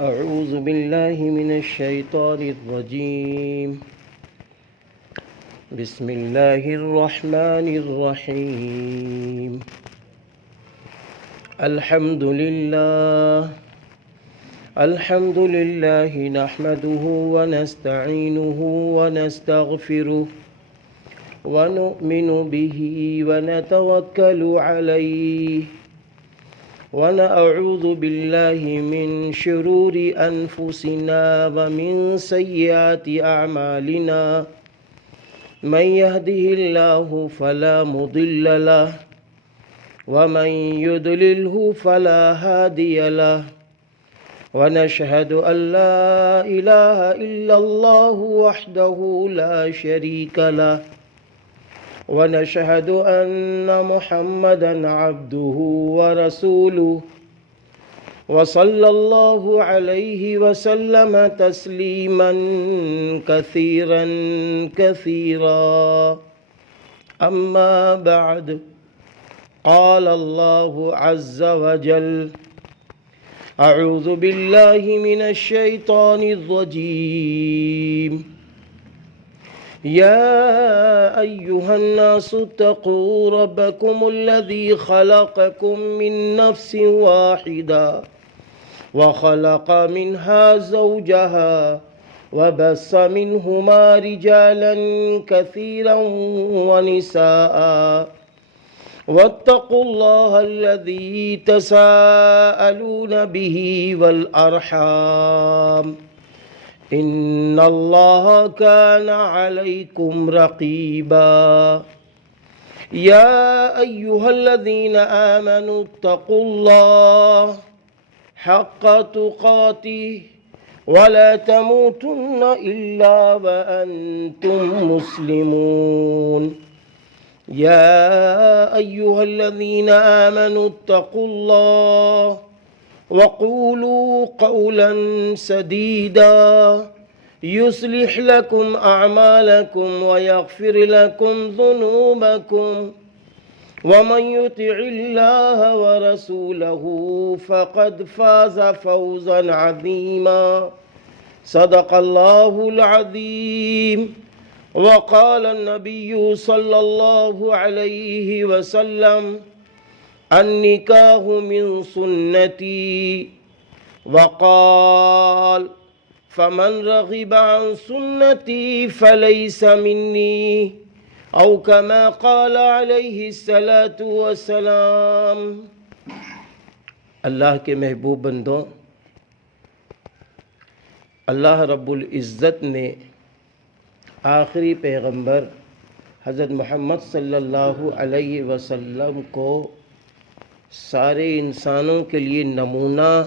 أعوذ بالله من الشيطان الرجيم. بسم الله الرحمن الرحيم. الحمد لله نحمده ونستعينه ونستغفره ونؤمن به ونتوكل عليه ونعوذ بالله من شرور أنفسنا ومن سيئات أعمالنا. من يهده الله فلا مضل له ومن يضلله فلا هادي له. ونشهد أن لا إله إلا الله وحده لا شريك له. ونشهد أن محمدًا عبده ورسوله وصلى الله عليه وسلم تسليمًا كثيرًا كثيرًا. أما بعد، قال الله عز وجل: أعوذ بالله من الشيطان الرجيم. يا أيها الناس اتقوا ربكم الذي خلقكم من نفس واحدة وخلق منها زوجها وبث منهما رجالا كثيرا ونساء. واتقوا الله الذي تساءلون به والأرحام، إن الله كان عليكم رقيبا. يا أيها الذين آمنوا اتقوا الله حق تقاته ولا تموتن إلا وأنتم مسلمون. يا أيها الذين آمنوا اتقوا الله وقولوا قولا سديدا يصلح لكم أعمالكم ويغفر لكم ذنوبكم، ومن يطع الله ورسوله فقد فاز فوزا عظيما. صدق الله العظيم. وقال النبي صلى الله عليه وسلم: النکاح من سنتی. وقال: فمن رغب عن سنتی فلیس منی، او کما قال علیہ الصلاۃ والسلام۔ اللہ کے محبوب بندوں، اللہ رب العزت نے آخری پیغمبر حضرت محمد صلی اللہ علیہ وسلم کو سارے انسانوں کے لیے نمونہ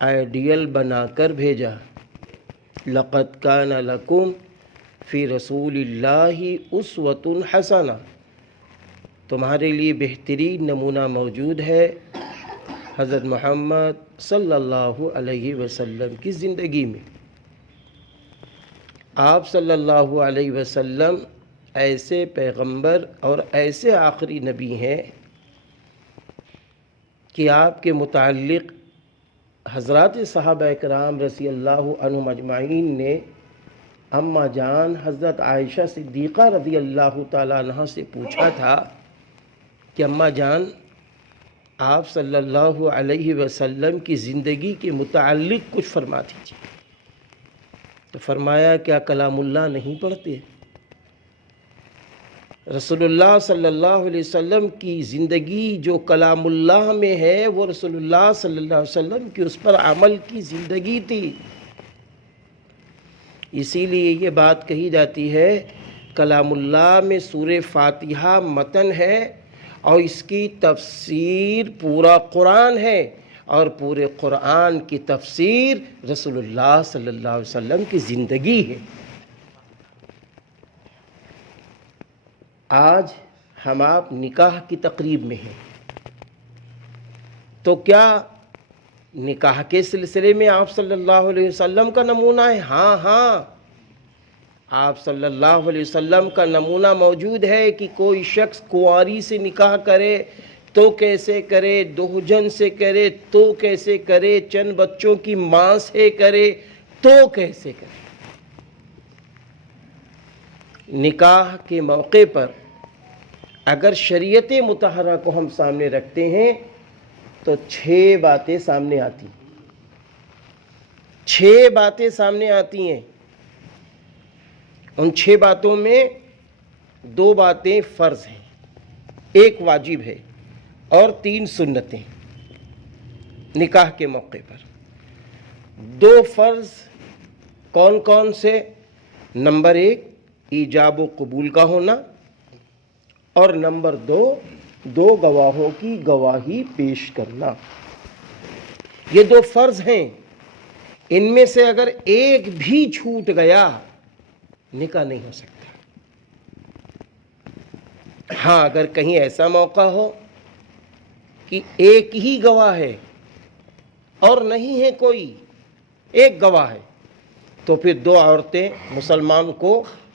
آئیڈیل بنا کر بھیجا۔ لقد کان لکم فی رسول اللہ اسوۃ حسنہ، تمہارے لیے بہترین نمونہ موجود ہے حضرت محمد صلی اللہ علیہ وسلم کی زندگی میں۔ آپ صلی اللہ علیہ وسلم ایسے پیغمبر اور ایسے آخری نبی ہیں کہ آپ کے متعلق حضرات صحابہ اکرام رضی اللہ عنہم اجمعین نے اماں جان حضرت عائشہ صدیقہ رضی اللہ تعالیٰ عنہ سے پوچھا تھا کہ اماں جان، آپ صلی اللہ علیہ وسلم کی زندگی کے متعلق کچھ فرما دیجیے۔ تو فرمایا: کیا کلام اللہ نہیں پڑھتے؟ رسول اللہ صلی اللہ علیہ وسلم کی زندگی جو کلام اللہ میں ہے وہ رسول اللہ صلی اللہ علیہ وسلم کی اس پر عمل کی زندگی تھی۔ اسی لیے یہ بات کہی جاتی ہے کلام اللہ میں سورہ فاتحہ متن ہے اور اس کی تفسیر پورا قرآن ہے، اور پورے قرآن کی تفسیر رسول اللہ صلی اللہ علیہ وسلم کی زندگی ہے۔ آج ہم آپ نکاح کی تقریب میں ہیں، تو کیا نکاح کے سلسلے میں آپ صلی اللہ علیہ وسلم کا نمونہ ہے؟ ہاں، آپ صلی اللہ علیہ وسلم کا نمونہ موجود ہے کہ کوئی شخص کنواری سے نکاح کرے، تو کیسے کرے، دوہجن سے کرے تو کیسے کرے، چند بچوں کی ماں سے کرے تو کیسے کرے۔ نکاح کے موقع پر اگر شریعت مطہرہ کو ہم سامنے رکھتے ہیں تو 6 باتیں سامنے آتی ہیں، 6 باتیں سامنے آتی ہیں۔ ان 6 باتوں میں 2 باتیں فرض ہیں، 1 واجب ہے اور 3 سنتیں۔ نکاح کے موقع پر 2 فرض کون کون سے؟ نمبر 1 ایجاب و قبول کا ہونا، اور نمبر 2 گواہوں کی گواہی پیش کرنا۔ یہ 2 فرض ہیں، ان میں سے اگر ایک بھی چھوٹ گیا نکاح نہیں ہو سکتا۔ ہاں، اگر کہیں ایسا موقع ہو کہ ایک ہی گواہ ہے اور نہیں ہے کوئی، ایک گواہ ہے، تو پھر 2 عورتیں مسلمان کو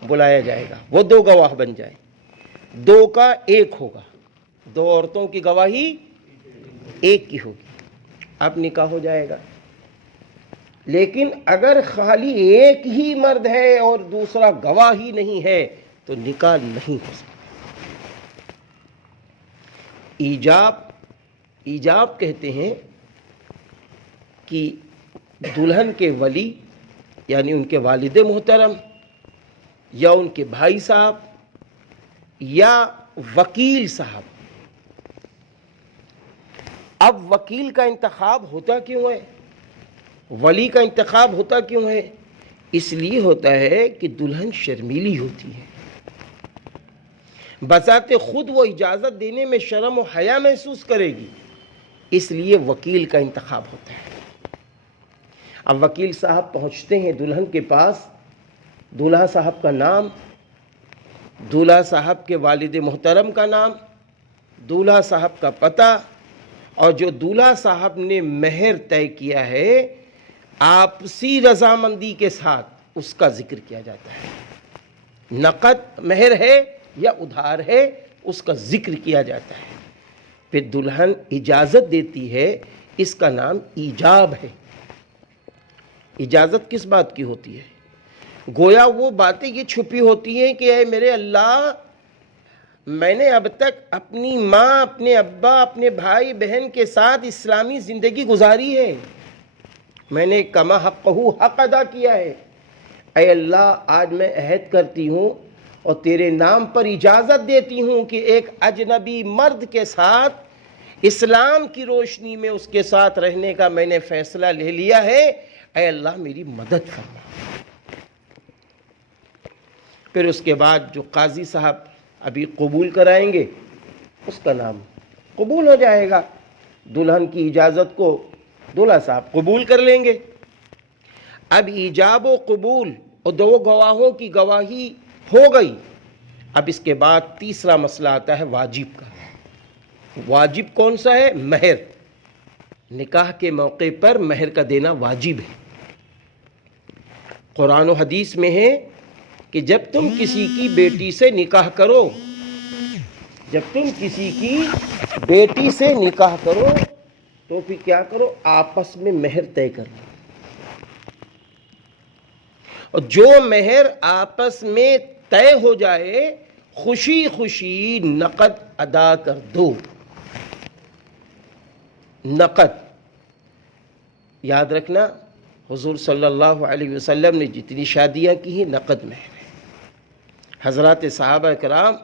بلایا جائے گا، وہ 2 گواہ بن جائیں، 2 کا 1 ہوگا، 2 عورتوں کی گواہی 1 کی ہوگی، اب نکاح ہو جائے گا۔ لیکن اگر خالی ایک ہی مرد ہے اور دوسرا گواہ ہی نہیں ہے تو نکاح نہیں ہو سکتا۔ ایجاب کہتے ہیں کہ دلہن کے ولی یعنی ان کے والد محترم یا ان کے بھائی صاحب یا وکیل صاحب۔ اب وکیل کا انتخاب ہوتا کیوں ہے، ولی کا انتخاب ہوتا کیوں ہے؟ اس لیے ہوتا ہے کہ دلہن شرمیلی ہوتی ہے، بذات خود وہ اجازت دینے میں شرم و حیا محسوس کرے گی، اس لیے وکیل کا انتخاب ہوتا ہے۔ اب وکیل صاحب پہنچتے ہیں دلہن کے پاس، دولہا صاحب کا نام، دولہا صاحب کے والد محترم کا نام، دولہا صاحب کا پتہ، اور جو دولہا صاحب نے مہر طے کیا ہے آپسی رضامندی کے ساتھ اس کا ذکر کیا جاتا ہے۔ نقد مہر ہے یا ادھار ہے، اس کا ذکر کیا جاتا ہے۔ پھر دلہن اجازت دیتی ہے، اس کا نام ایجاب ہے۔ اجازت کس بات کی ہوتی ہے؟ گویا وہ باتیں یہ چھپی ہوتی ہیں کہ اے میرے اللہ، میں نے اب تک اپنی ماں، اپنے ابا، اپنے بھائی بہن کے ساتھ اسلامی زندگی گزاری ہے، میں نے کما حقہ حق ادا کیا ہے۔ اے اللہ، آج میں عہد کرتی ہوں اور تیرے نام پر اجازت دیتی ہوں کہ ایک اجنبی مرد کے ساتھ اسلام کی روشنی میں اس کے ساتھ رہنے کا میں نے فیصلہ لے لیا ہے، اے اللہ میری مدد فرما۔ پھر اس کے بعد جو قاضی صاحب ابھی قبول کرائیں گے اس کا نام قبول ہو جائے گا، دلہن کی اجازت کو دولہا صاحب قبول کر لیں گے۔ اب ایجاب و قبول اور 2 گواہوں کی گواہی ہو گئی۔ اب اس کے بعد تیسرا مسئلہ آتا ہے واجب کا۔ واجب کون سا ہے؟ مہر۔ نکاح کے موقع پر مہر کا دینا واجب ہے۔ قرآن و حدیث میں ہے کہ جب تم کسی کی بیٹی سے نکاح کرو، جب تم کسی کی بیٹی سے نکاح کرو تو پھر کیا کرو؟ آپس میں مہر طے کرو، اور جو مہر آپس میں طے ہو جائے خوشی خوشی نقد ادا کر دو۔ نقد یاد رکھنا، حضور صلی اللہ علیہ وسلم نے جتنی شادیاں کی ہیں نقد مہر ہے۔ حضرات صحابہ کرام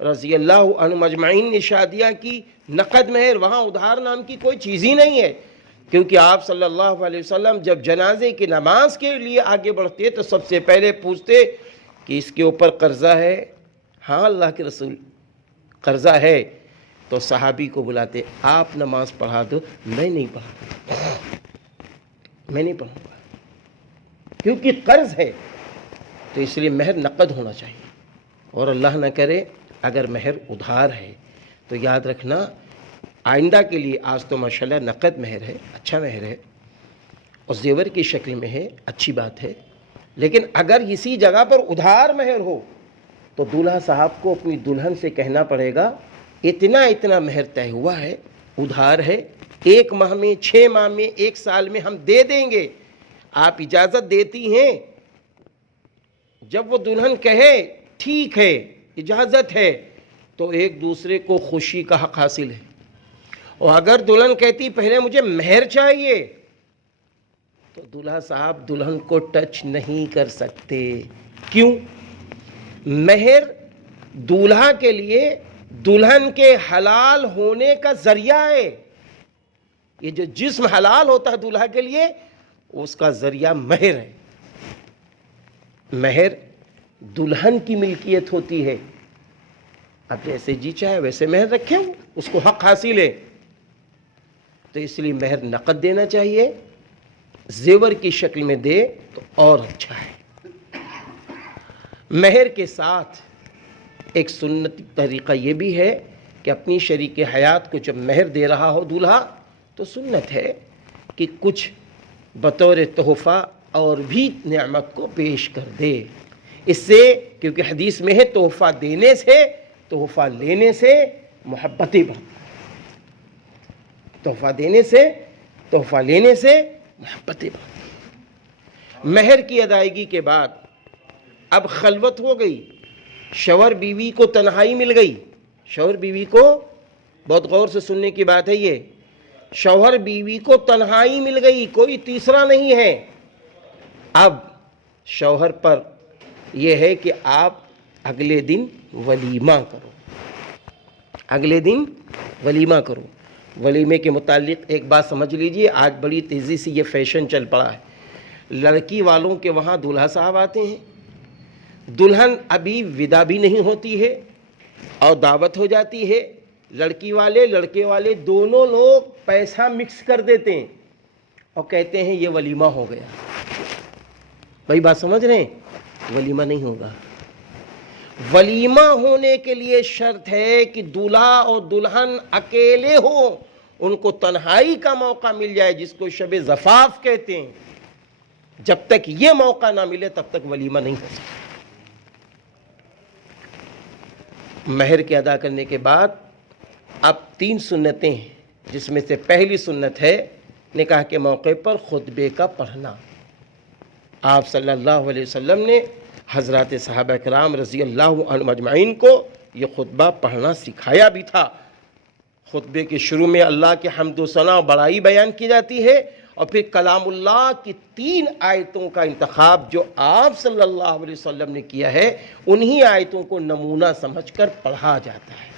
رضی اللہ عنہم اجمعین نے شادیاں کی نقد مہر، وہاں ادھار نام کی کوئی چیز ہی نہیں ہے، کیونکہ آپ صلی اللہ علیہ وسلم جب جنازے کی نماز کے لیے آگے بڑھتے تو سب سے پہلے پوچھتے کہ اس کے اوپر قرضہ ہے؟ ہاں اللہ کے رسول قرضہ ہے، تو صحابی کو بلاتے، آپ نماز پڑھا دو۔ میں نہیں پڑھا، میں نہیں پڑھوں گا، کیونکہ قرض ہے، تو اس لیے مہر نقد ہونا چاہیے۔ اور اللہ نہ کرے اگر مہر ادھار ہے تو یاد رکھنا آئندہ کے لیے، آج تو ماشاءاللہ نقد مہر ہے، اچھا مہر ہے اور زیور کی شکل میں ہے، اچھی بات ہے، لیکن اگر اسی جگہ پر ادھار مہر ہو تو دولہا صاحب کو اپنی دلہن سے کہنا پڑے گا اتنا مہر طے ہوا ہے، ادھار ہے، 1 ماہ میں، 6 ماہ میں، 1 سال میں ہم دے دیں گے، آپ اجازت دیتی ہیں؟ جب وہ دلہن کہے ٹھیک ہے، اجازت ہے، تو ایک دوسرے کو خوشی کا حق حاصل ہے. اور اگر دلہن کہتی پہلے مجھے مہر چاہیے، تو دلہا صاحب دلہن کو ٹچ نہیں کر سکتے. کیوں؟ مہر دولہا کے لیے دلہن کے حلال ہونے کا ذریعہ ہے. یہ جو جسم حلال ہوتا ہے دولہا کے لیے، اس کا ذریعہ مہر ہے. مہر دلہن کی ملکیت ہوتی ہے. اب جیسے جی چاہے ویسے مہر رکھے، اس کو حق حاصل ہے. تو اس لیے مہر نقد دینا چاہیے، زیور کی شکل میں دے تو اور اچھا ہے. مہر کے ساتھ ایک سنتی طریقہ یہ بھی ہے کہ اپنی شریک حیات کو جب مہر دے رہا ہو دولہا، تو سنت ہے کہ کچھ بطور تحفہ اور بھی نعمت کو پیش کر دے. اس سے، کیونکہ حدیث میں ہے تحفہ دینے سے، تحفہ لینے سے محبتیں بڑھتی. تحفہ دینے سے، تحفہ لینے سے محبتیں بڑھتی. مہر کی ادائیگی کے بعد اب خلوت ہو گئی، شوہر بیوی کو تنہائی مل گئی. شوہر بیوی کو، بہت غور سے سننے کی بات ہے یہ، شوہر بیوی کو تنہائی مل گئی، کوئی تیسرا نہیں ہے. اب شوہر پر یہ ہے کہ آپ اگلے دن ولیمہ کرو. اگلے دن ولیمہ کرو. ولیمے کے متعلق ایک بات سمجھ لیجئے، آج بڑی تیزی سے یہ فیشن چل پڑا ہے. لڑکی والوں کے وہاں دولہا صاحب آتے ہیں، دلہن ابھی ودا بھی نہیں ہوتی ہے اور دعوت ہو جاتی ہے. لڑکی والے لڑکے والے دونوں لوگ پیسہ مکس کر دیتے ہیں اور کہتے ہیں یہ ولیمہ ہو گیا. بھائی بات سمجھ رہے ہیں؟ ولیمہ نہیں ہوگا. ولیمہ ہونے کے لیے شرط ہے کہ دولہا اور دلہن اکیلے ہوں، ان کو تنہائی کا موقع مل جائے، جس کو شب زفاف کہتے ہیں. جب تک یہ موقع نہ ملے تب تک ولیمہ نہیں ہو سکتا. مہر کے ادا کرنے کے بعد اب 3 سنتیں ہیں، جس میں سے پہلی سنت ہے نکاح کے موقع پر خطبے کا پڑھنا. آپ صلی اللہ علیہ وسلم نے حضرات صحابہ کرام رضی اللہ عنہم اجمعین کو یہ خطبہ پڑھنا سکھایا بھی تھا. خطبے کے شروع میں اللہ کے حمد و ثنا و بڑائی بیان کی جاتی ہے، اور پھر کلام اللہ کی 3 آیتوں کا انتخاب جو آپ صلی اللہ علیہ وسلم نے کیا ہے، انہی آیتوں کو نمونہ سمجھ کر پڑھا جاتا ہے.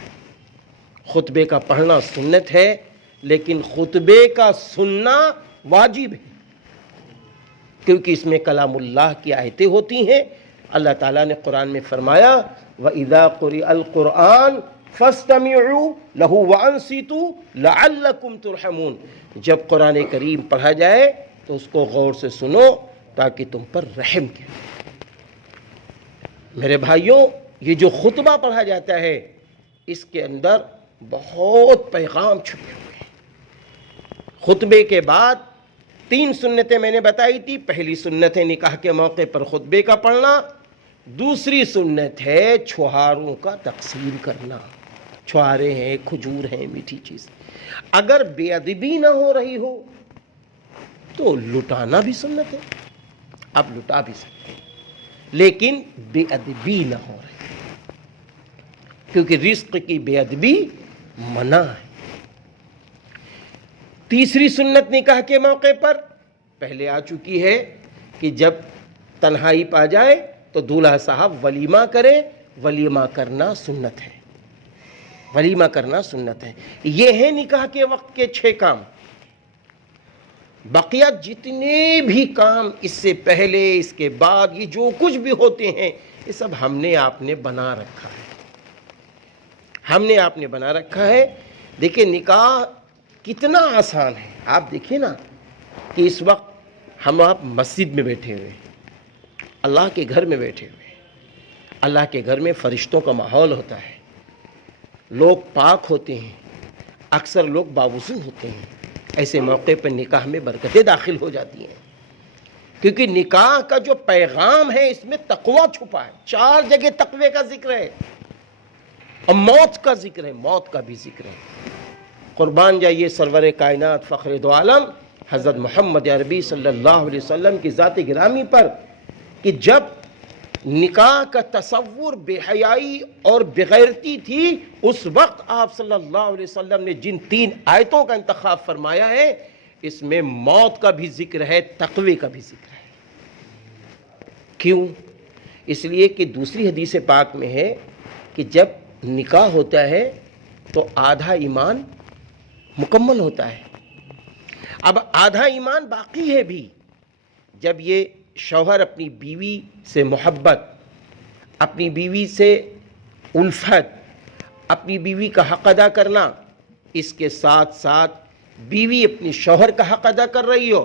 خطبے کا پڑھنا سنت ہے، لیکن خطبے کا سننا واجب ہے، کیونکہ اس میں کلام اللہ کی آیتیں ہوتی ہیں. اللہ تعالیٰ نے قرآن میں فرمایا وَإِذَا قُرِئَ الْقُرْآنُ فَاسْتَمِعُوا لَهُ وَأَنصِتُوا لَعَلَّكُمْ تُرْحَمُونَ. جب قرآن کریم پڑھا جائے تو اس کو غور سے سنو تاکہ تم پر رحم کیا. میرے بھائیوں، یہ جو خطبہ پڑھا جاتا ہے، اس کے اندر بہت پیغام چھپے ہوئے ہیں. خطبے کے بعد 3 سنتیں میں نے بتائی تھی. پہلی سنت ہے نکاح کے موقع پر خطبے کا پڑھنا. دوسری سنت ہے چھہاروں کا تقسیم کرنا. چھہارے ہیں، کھجور ہیں، میٹھی چیز. اگر بے ادبی نہ ہو رہی ہو تو لٹانا بھی سنت ہے، اب لٹا بھی سکتے ہیں، لیکن بے ادبی نہ ہو رہی، کیونکہ رزق کی بے ادبی منع ہے. تیسری سنت نکاح کے موقع پر پہلے آ چکی ہے کہ جب تنہائی پا جائے تو دولہا صاحب ولیمہ کرے. ولیمہ کرنا سنت ہے، ولیمہ کرنا سنت ہے. یہ ہے نکاح کے وقت کے 6 کام. بقیہ جتنے بھی کام اس سے پہلے، اس کے بعد، یہ جو کچھ بھی ہوتے ہیں، یہ سب ہم نے آپ نے بنا رکھا ہے. ہم نے آپ نے بنا رکھا ہے. دیکھیں نکاح کتنا آسان ہے. آپ دیکھیں نا کہ اس وقت ہم آپ مسجد میں بیٹھے ہوئے ہیں، اللہ کے گھر میں بیٹھے ہوئے ہیں. اللہ کے گھر میں فرشتوں کا ماحول ہوتا ہے، لوگ پاک ہوتے ہیں، اکثر لوگ باوضو ہوتے ہیں. ایسے موقع پر نکاح میں برکتیں داخل ہو جاتی ہیں، کیونکہ نکاح کا جو پیغام ہے اس میں تقوی چھپا ہے. 4 جگہ تقوی کا ذکر ہے. اور موت کا ذکر ہے، موت کا بھی ذکر ہے۔ قربان جائیے سرور کائنات فخر دو عالم حضرت محمد عربی صلی اللہ علیہ وسلم کی ذات گرامی پر کہ جب نکاح کا تصور بے حیائی اور بغیرتی تھی، اس وقت آپ صلی اللہ علیہ وسلم نے جن 3 آیتوں کا انتخاب فرمایا ہے، اس میں موت کا بھی ذکر ہے، تقوی کا بھی ذکر ہے۔ کیوں؟ اس لیے کہ دوسری حدیث پاک میں ہے کہ جب نکاح ہوتا ہے تو آدھا ایمان مکمل ہوتا ہے۔ اب آدھا ایمان باقی ہے بھی، جب یہ شوہر اپنی بیوی سے محبت، اپنی بیوی سے الفت، اپنی بیوی کا حق ادا کرنا، اس کے ساتھ ساتھ بیوی اپنی شوہر کا حق ادا کر رہی ہو،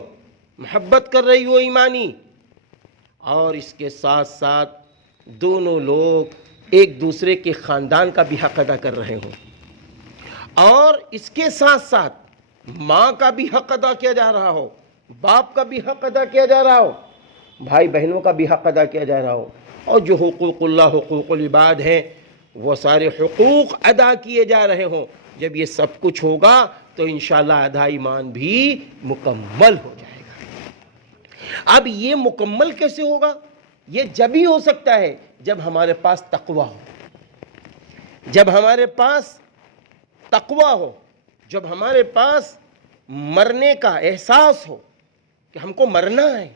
محبت کر رہی ہو ایمانی، اور اس کے ساتھ ساتھ دونوں لوگ ایک دوسرے کے خاندان کا بھی حق ادا کر رہے ہوں، اور اس کے ساتھ ساتھ ماں کا بھی حق ادا کیا جا رہا ہو، باپ کا بھی حق ادا کیا جا رہا ہو، بھائی بہنوں کا بھی حق ادا کیا جا رہا ہو، اور جو حقوق اللہ حقوق العباد ہیں وہ سارے حقوق ادا کیے جا رہے ہوں، جب یہ سب کچھ ہوگا تو انشاءاللہ آدھا ایمان بھی مکمل ہو جائے گا۔ اب یہ مکمل کیسے ہوگا؟ یہ جب ہی ہو سکتا ہے جب ہمارے پاس تقویٰ ہو، جب ہمارے پاس تقویٰ ہو، جب ہمارے پاس مرنے کا احساس ہو کہ ہم کو مرنا ہے،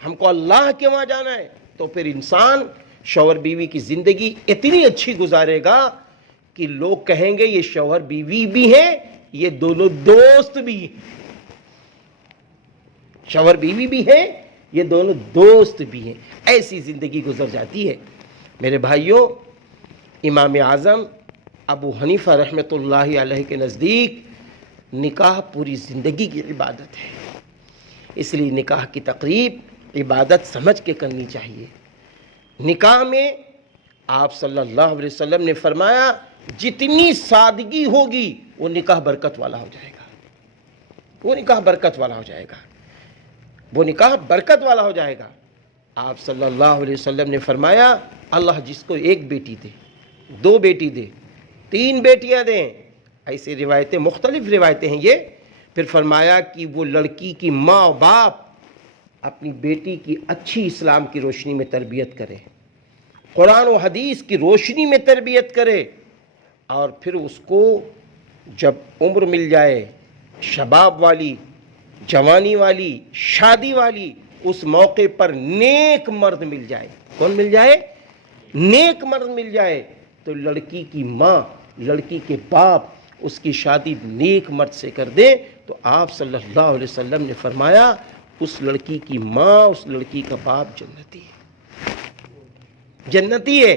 ہم کو اللہ کے وہاں جانا ہے، تو پھر انسان شوہر بیوی کی زندگی اتنی اچھی گزارے گا کہ لوگ کہیں گے یہ شوہر بیوی بھی ہیں، یہ دونوں دوست بھی ہیں، شوہر بیوی بھی ہیں، یہ دونوں دوست بھی ہیں۔ ایسی زندگی گزر جاتی ہے۔ میرے بھائیوں، امام اعظم ابو حنیفہ رحمۃ اللہ علیہ کے نزدیک نکاح پوری زندگی کی عبادت ہے، اس لیے نکاح کی تقریب عبادت سمجھ کے کرنی چاہیے۔ نکاح میں آپ صلی اللہ علیہ وسلم نے فرمایا جتنی سادگی ہوگی وہ نکاح برکت والا ہو جائے گا، وہ نکاح برکت والا ہو جائے گا، وہ نکاح برکت والا ہو جائے گا۔ آپ صلی اللہ علیہ وسلم نے فرمایا اللہ جس کو 1 بیٹی دے، 2 بیٹی دے، 3 بیٹیاں دیں، ایسی روایتیں، مختلف روایتیں ہیں یہ، پھر فرمایا کہ وہ لڑکی کی ماں و باپ اپنی بیٹی کی اچھی اسلام کی روشنی میں تربیت کرے، قرآن و حدیث کی روشنی میں تربیت کرے، اور پھر اس کو جب عمر مل جائے، شباب والی، جوانی والی، شادی والی، اس موقع پر نیک مرد مل جائے۔ کون مل جائے؟ نیک مرد مل جائے، تو لڑکی کی ماں، لڑکی کے باپ اس کی شادی نیک مرد سے کر دے، تو آپ صلی اللہ علیہ وسلم نے فرمایا اس لڑکی کی ماں، اس لڑکی کا باپ جنتی ہے، جنتی ہے۔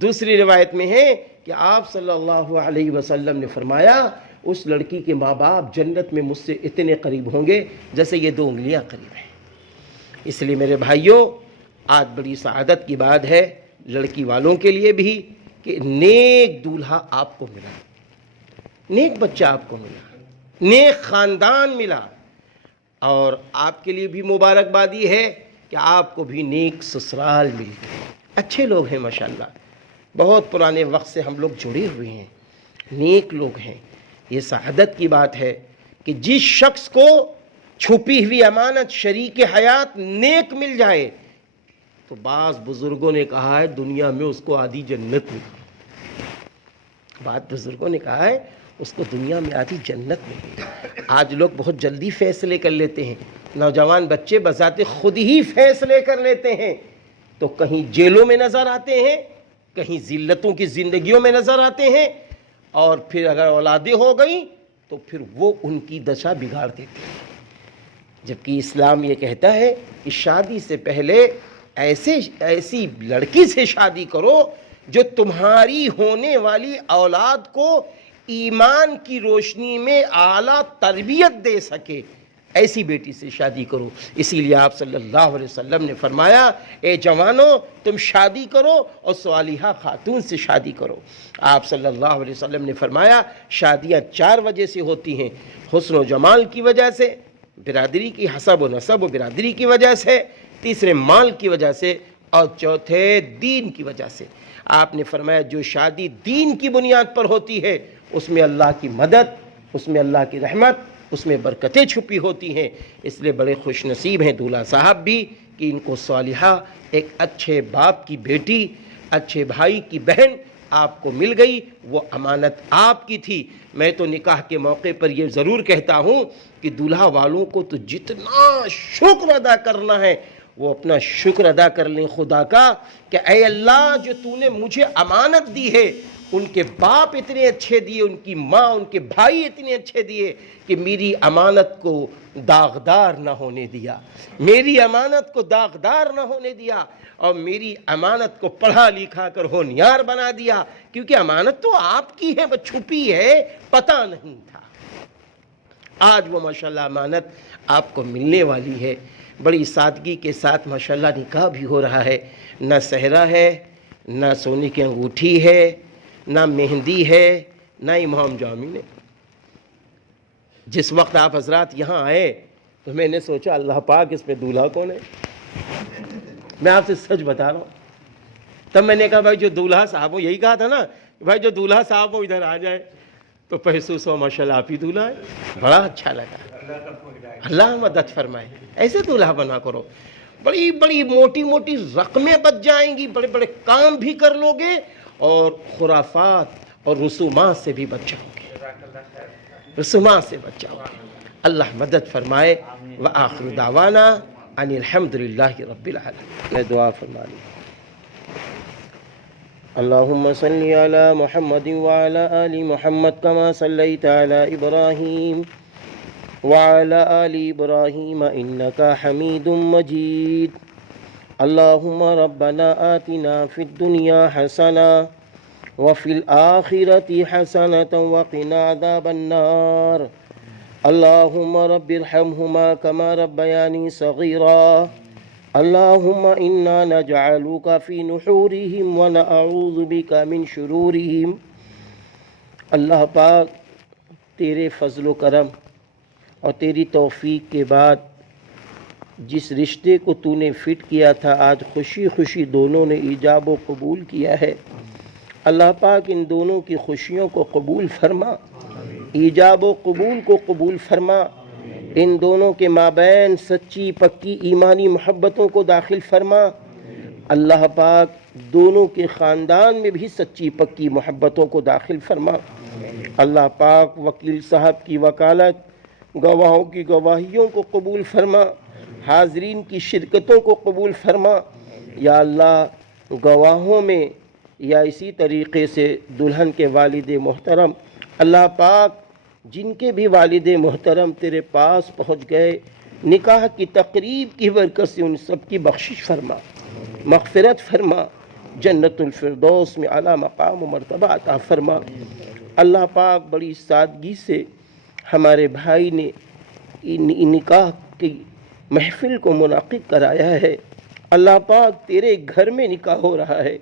دوسری روایت میں ہے کہ آپ صلی اللہ علیہ وسلم نے فرمایا اس لڑکی کے ماں باپ جنت میں مجھ سے اتنے قریب ہوں گے جیسے یہ 2 انگلیاں قریب ہیں۔ اس لیے میرے بھائیوں، آج بڑی سعادت کی بات ہے لڑکی والوں کے لیے بھی کہ نیک دولہا آپ کو ملا، نیک بچہ آپ کو ملا، نیک خاندان ملا، اور آپ کے لیے بھی مبارکبادی ہے کہ آپ کو بھی نیک سسرال مل گئے، اچھے لوگ ہیں ماشاءاللہ، بہت پرانے وقت سے ہم لوگ جڑے ہوئے ہیں، نیک لوگ ہیں۔ یہ سعادت کی بات ہے کہ جس شخص کو چھپی ہوئی امانت شریک حیات نیک مل جائے، تو بعض بزرگوں نے کہا ہے دنیا میں اس کو آدھی جنت ملی، بعض بزرگوں نے کہا ہے اس کو دنیا میں آدھی جنت ملی۔ آج لوگ بہت جلدی فیصلے کر لیتے ہیں، نوجوان بچے بذات خود ہی فیصلے کر لیتے ہیں، تو کہیں جیلوں میں نظر آتے ہیں، کہیں ذلتوں کی زندگیوں میں نظر آتے ہیں، اور پھر اگر اولادیں ہو گئیں تو پھر وہ ان کی دشا بگاڑ دیتے ہیں۔ جبکہ اسلام یہ کہتا ہے کہ شادی سے پہلے ایسی لڑکی سے شادی کرو جو تمہاری ہونے والی اولاد کو ایمان کی روشنی میں اعلیٰ تربیت دے سکے، ایسی بیٹی سے شادی کرو۔ اسی لیے آپ صلی اللہ علیہ وسلم نے فرمایا اے جوانوں تم شادی کرو اور صالحہ خاتون سے شادی کرو۔ آپ صلی اللہ علیہ وسلم نے فرمایا شادیاں 4 وجہ سے ہوتی ہیں، حسن و جمال کی وجہ سے، برادری کی حسب و نسب و برادری کی وجہ سے، تیسرے مال کی وجہ سے، اور چوتھے دین کی وجہ سے۔ آپ نے فرمایا جو شادی دین کی بنیاد پر ہوتی ہے اس میں اللہ کی مدد، اس میں اللہ کی رحمت، اس میں برکتیں چھپی ہوتی ہیں۔ اس لیے بڑے خوش نصیب ہیں دولہا صاحب بھی کہ ان کو صالحہ ایک اچھے باپ کی بیٹی، اچھے بھائی کی بہن آپ کو مل گئی۔ وہ امانت آپ کی تھی۔ میں تو نکاح کے موقع پر یہ ضرور کہتا ہوں کہ دولہا والوں کو تو جتنا شکر ادا کرنا ہے وہ اپنا شکر ادا کر لیں خدا کا کہ اے اللہ جو تو نے مجھے امانت دی ہے، ان کے باپ اتنے اچھے دیے، ان کی ماں، ان کے بھائی اتنے اچھے دیے کہ میری امانت کو داغدار نہ ہونے دیا، میری امانت کو داغدار نہ ہونے دیا، اور میری امانت کو پڑھا لکھا کر ہونیار بنا دیا، کیونکہ امانت تو آپ کی ہے، وہ چھپی ہے، پتہ نہیں تھا۔ آج وہ ماشاءاللہ امانت آپ کو ملنے والی ہے۔ بڑی سادگی کے ساتھ ماشاءاللہ نکاح بھی ہو رہا ہے، نہ صحرا ہے، نہ سونے کی انگوٹھی ہے، نہ مہندی ہے، نہ امام جامع نے۔ جس وقت آپ حضرات یہاں آئے تو میں نے سوچا اللہ پاک اس میں دولہا کون ہے؟ میں آپ سے سچ بتا رہا ہوں۔ تب میں نے کہا بھائی جو دولہا صاحب ہو، یہی کہا تھا نا بھائی جو دولہا صاحب ہو ادھر آ جائے، تو محسوس ہو ماشاءاللہ آپ ہی دولہا ہے۔ بڑا اچھا لگا، اللہ مدد فرمائے۔ ایسے دولہا بنا کرو، بڑی بڑی موٹی موٹی رقمیں بچ جائیں گی، بڑے بڑے کام بھی کر لو گے، اور خرافات اور رسومات سے بھی بچ جاؤ گے، رسومات سے بچ جاؤ گے۔ اللہ مدد فرمائے۔ وآخر دعوانا ان الحمدللہ رب العالمین۔ میں دعا فرما لوں۔ اللہم صلی علی محمد وعلی آل محمد کما صلیت علی ابراہیم وعلی آل ابراہیم انک حمید مجید۔ اللہم ربنا آتنا فی الدنیا حسنہ وفی الآخرۃ حسنۃ وقنا عذاب النار۔ اللہم رب ارحمہما کما ربیانی صغیرا۔ اللہم انا نجعلک فی نحورہم ونعوذ بک من شرورہم۔ اللہ پاک تیرے فضل و کرم اور تیری توفیق کے بعد جس رشتے کو تو نے فٹ کیا تھا، آج خوشی خوشی دونوں نے ایجاب و قبول کیا ہے۔ اللہ پاک ان دونوں کی خوشیوں کو قبول فرما، ایجاب و قبول کو قبول فرما، ان دونوں کے مابین سچی پکی ایمانی محبتوں کو داخل فرما۔ اللہ پاک دونوں کے خاندان میں بھی سچی پکی محبتوں کو داخل فرما۔ اللہ پاک وکیل صاحب کی وکالت، گواہوں کی گواہیوں کو قبول فرما، حاضرین کی شرکتوں کو قبول فرما۔ یا اللہ گواہوں میں یا اسی طریقے سے دلہن کے والد محترم، اللہ پاک جن کے بھی والد محترم تیرے پاس پہنچ گئے، نکاح کی تقریب کی برکت سے ان سب کی بخشش فرما، مغفرت فرما، جنت الفردوس میں اعلیٰ مقام و مرتبہ عطا فرما۔ اللہ پاک بڑی سادگی سے ہمارے بھائی نے نکاح کی محفل کو منعقد کرایا ہے۔ اللہ پاک تیرے گھر میں نکاح ہو رہا ہے،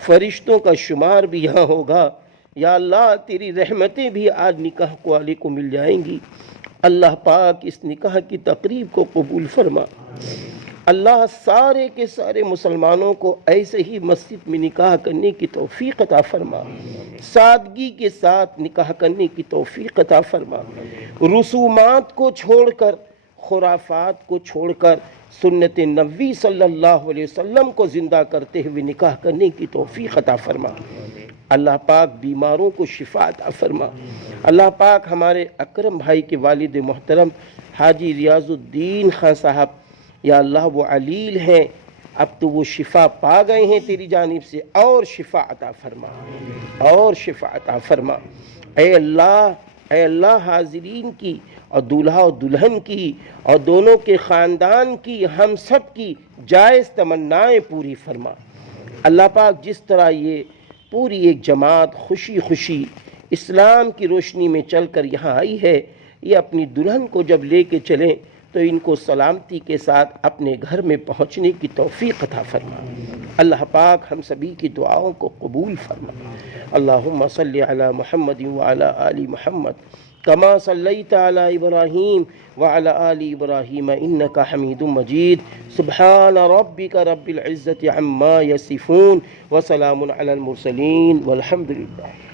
فرشتوں کا شمار بھی یہاں ہوگا۔ یا اللہ تیری رحمتیں بھی آج نکاح والے کو مل جائیں گی۔ اللہ پاک اس نکاح کی تقریب کو قبول فرما۔ اللہ سارے کے سارے مسلمانوں کو ایسے ہی مسجد میں نکاح کرنے کی توفیق عطا فرما، سادگی کے ساتھ نکاح کرنے کی توفیق عطا فرما، رسومات کو چھوڑ کر، خرافات کو چھوڑ کر سنت نبوی صلی اللہ علیہ وسلم کو زندہ کرتے ہوئے نکاح کرنے کی توفیق عطا فرما۔ اللہ پاک بیماروں کو شفا عطا فرما۔ اللہ پاک ہمارے اکرم بھائی کے والد محترم حاجی ریاض الدین خان صاحب، یا اللہ وہ علیل ہیں، اب تو وہ شفا پا گئے ہیں تیری جانب سے، اور شفا عطا فرما، اور شفا عطا فرما۔ اے اللہ حاضرین کی اور دولہا اور دلہن کی اور دونوں کے خاندان کی، ہم سب کی جائز تمنائیں پوری فرما۔ اللہ پاک جس طرح یہ پوری ایک جماعت خوشی خوشی اسلام کی روشنی میں چل کر یہاں آئی ہے، یہ اپنی دلہن کو جب لے کے چلیں تو ان کو سلامتی کے ساتھ اپنے گھر میں پہنچنے کی توفیق عطا فرما۔ اللہ پاک ہم سبھی کی دعاؤں کو قبول فرما۔ اللہم صلی علی محمد وعلی آل محمد كما صليت على إبراهيم وعلى آل إبراهيم إنك حميد مجيد. سبحان ربك رب العزة عما يصفون وسلام على المرسلين والحمد لله.